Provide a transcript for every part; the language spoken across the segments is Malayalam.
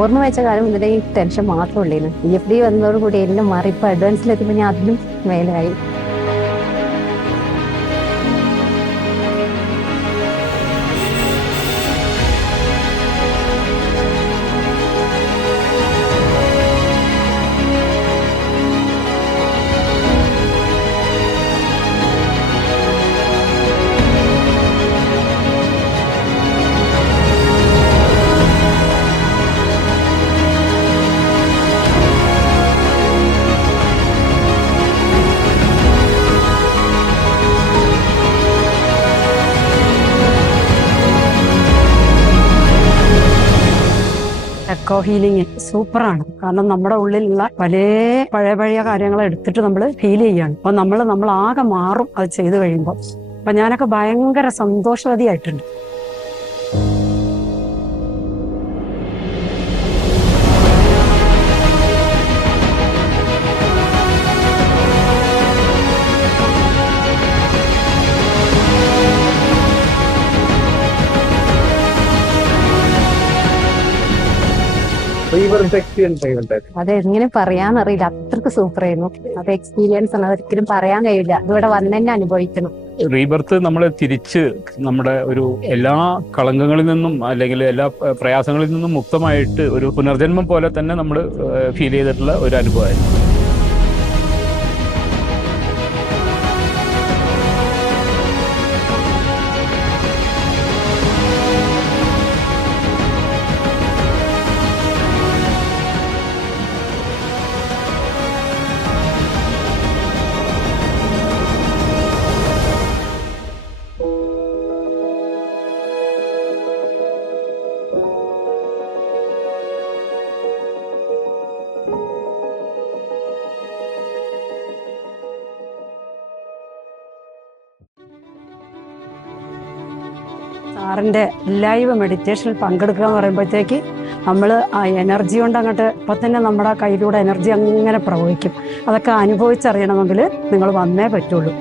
ഓർമ്മ വെച്ച കാലം മുതലേ ഈ ടെൻഷൻ മാത്രമുള്ളേന്ന്. PFD വന്നതോടുകൂടി എല്ലാം മാറി. ഇപ്പൊ അഡ്വാൻസിലെത്തുമ്പോൾ ഞാൻ അതിലും മേലായി. എക്കോ ഹീലിംഗ് സൂപ്പറാണ്. കാരണം നമ്മുടെ ഉള്ളിലുള്ള പഴയ കാര്യങ്ങൾ എടുത്തിട്ട് നമ്മൾ ഹീൽ ചെയ്യാണ്. അപ്പൊ നമ്മൾ ആകെ മാറും അത് ചെയ്തു കഴിയുമ്പോൾ. അപ്പൊ ഞാനൊക്കെ ഭയങ്കര സന്തോഷവതിയായിട്ടുണ്ട്. അതെങ്ങനെ പറയാന്നറിയില്ല, അത്രക്ക് സൂപ്പർ ആയിരുന്നു. അത് എക്സ്പീരിയൻസ് ആണ്, അതൊരിക്കലും പറയാൻ കഴിയില്ല. ഇതിവിടെ വന്ന് തന്നെ അനുഭവിക്കണം. റീബർത്ത് നമ്മളെ തിരിച്ച് നമ്മുടെ ഒരു എല്ലാ കളങ്കങ്ങളിൽ നിന്നും അല്ലെങ്കിൽ എല്ലാ പ്രയാസങ്ങളിൽ നിന്നും മുക്തമായിട്ട് ഒരു പുനർജന്മം പോലെ തന്നെ നമ്മൾ ഫീൽ ചെയ്തിട്ടുള്ള ഒരു അനുഭവമായിരുന്നു. സാറിൻ്റെ ലൈവ് മെഡിറ്റേഷനിൽ പങ്കെടുക്കുക എന്ന് പറയുമ്പോഴത്തേക്ക് നമ്മൾ ആ എനർജി കൊണ്ട് അങ്ങോട്ട് ഇപ്പം തന്നെ നമ്മുടെ കയ്യിലൂടെ എനർജി അങ്ങനെ പ്രവഹിക്കും. അതൊക്കെ അനുഭവിച്ചറിയണമെങ്കിൽ നിങ്ങൾ വന്നേ പറ്റുള്ളൂ.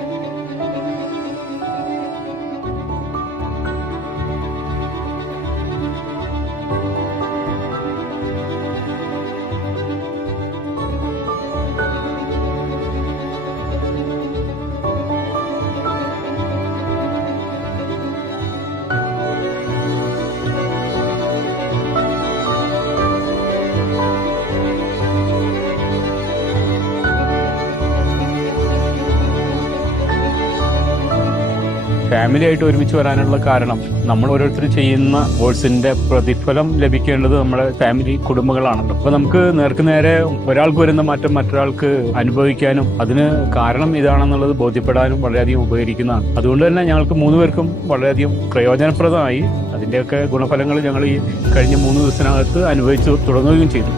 ഫാമിലി ആയിട്ട് ഒരുമിച്ച് വരാനുള്ള കാരണം നമ്മൾ ഓരോരുത്തർ ചെയ്യുന്ന കോഴ്സിന്റെ പ്രതിഫലം ലഭിക്കേണ്ടത് നമ്മുടെ ഫാമിലി കുടുംബങ്ങളാണല്ലോ. അപ്പൊ നമുക്ക് നേരെ ഒരാൾക്ക് വരുന്ന മാറ്റം മറ്റൊരാൾക്ക് അനുഭവിക്കാനും അതിന് കാരണം ഇതാണെന്നുള്ളത് ബോധ്യപ്പെടാനും വളരെയധികം ഉപകരിക്കുന്നതാണ്. അതുകൊണ്ട് തന്നെ ഞങ്ങൾക്ക് 3 പേർക്കും വളരെയധികം പ്രയോജനപ്രദമായി. അതിൻ്റെയൊക്കെ ഗുണഫലങ്ങൾ ഞങ്ങൾ ഈ കഴിഞ്ഞ 3 ദിവസത്തിനകത്ത് അനുഭവിച്ചു തുടങ്ങുകയും ചെയ്തു.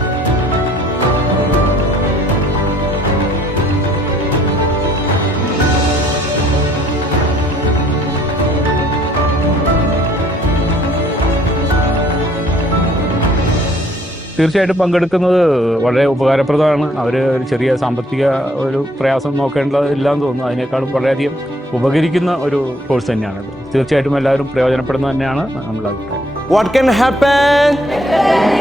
തീർച്ചയായിട്ടും പങ്കെടുക്കുന്നത് വളരെ ഉപകാരപ്രദമാണ്. അവർ ഒരു ചെറിയ സാമ്പത്തിക ഒരു പ്രയാസം നോക്കേണ്ടതില്ലാന്ന് തോന്നുന്നു. അതിനേക്കാളും വളരെയധികം ഉപകരിക്കുന്ന ഒരു കോഴ്സ് തന്നെയാണത്. തീർച്ചയായിട്ടും എല്ലാവരും പ്രയോജനപ്പെടുന്നത് തന്നെയാണ് നമ്മുടെ അഭിപ്രായം. What can happen?